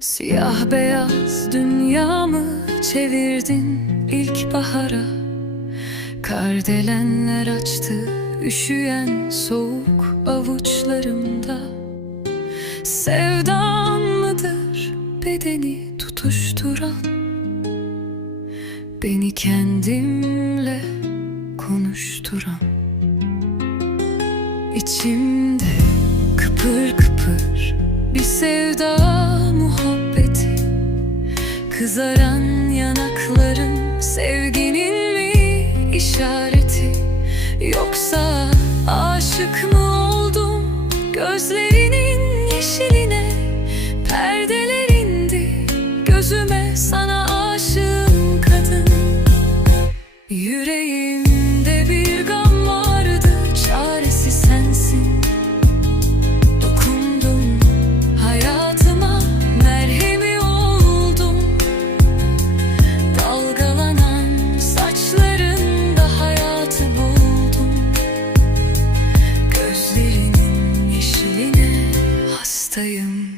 Siyah beyaz dünyamı çevirdin ilk bahara. Kardelenler açtı üşüyen soğuk avuçlarımda. Sevdan mıdır bedeni tutuşturan? Beni kendimle konuşturan. İçimde Kızaran yanakların sevginin mi işareti? Yoksa aşık mı oldum gözlerinin yeşiline? Perdeler indi gözüme sana aşığım kadın. Yüreğimde bir gam vardı çaresi sensin hastayım kadın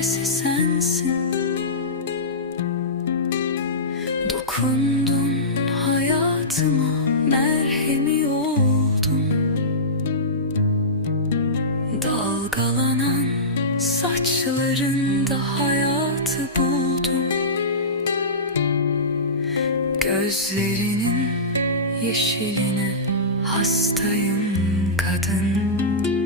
Çaresi sensin. Dokundun hayatıma Merhemi oldun. Dalgalanan saçlarında hayatı buldum. Gözlerinin yeşiline hastayım kadın